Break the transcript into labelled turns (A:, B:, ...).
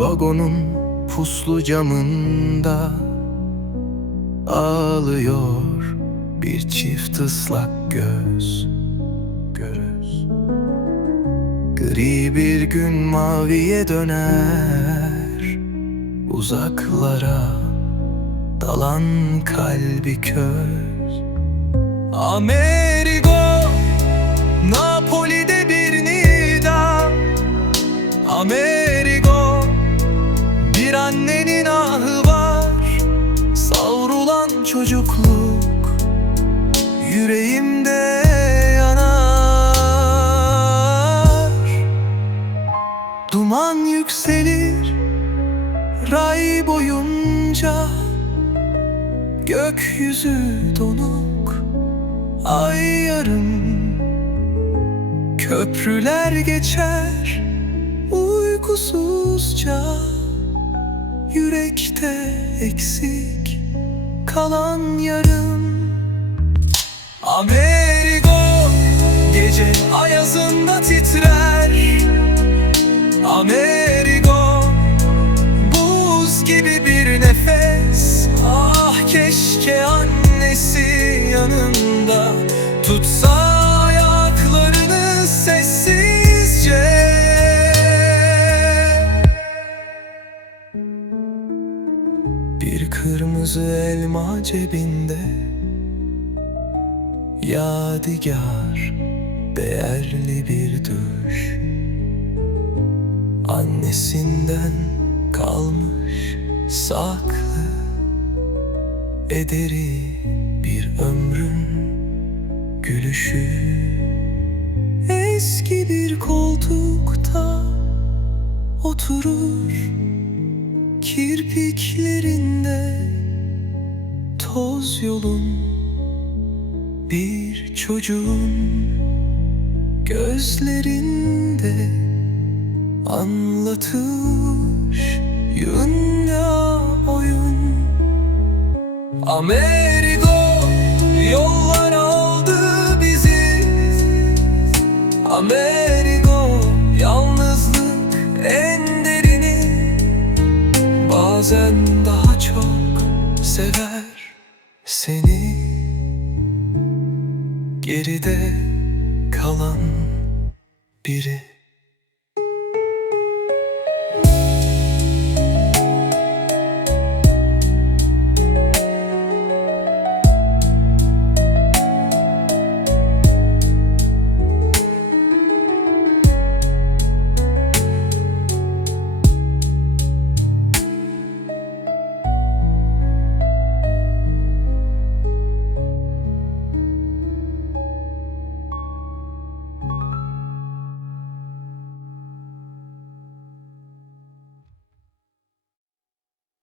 A: vagonun puslu camında Ağlıyor bir çift ıslak göz Göz. Gri bir gün maviye döner Uzaklara dalan kalbi köz. Amerigo çocukluk Yüreğimde yanar. Duman yükselir Ray boyunca Gökyüzü donuk Ay yarım. Köprüler geçer Uykusuzca Yürekte eksik Kalan yarım Amerigo Gece ayazında titrer. Amerigo Buz gibi bir nefes. Ah keşke annesi yanında Tutsa Bir kırmızı elma cebinde Yadigar Değerli bir düş Annesinden kalmış saklı Ederi bir ömrün gülüşü Eski bir koltukta oturur Kirpiklerinde toz yolun Bir çocuğun gözlerinde Anlatış yünle oyun. Amerigo yollar aldı bizi. Amerigo yalnızlık en derini Bazen daha çok sever seni Geride kalan biri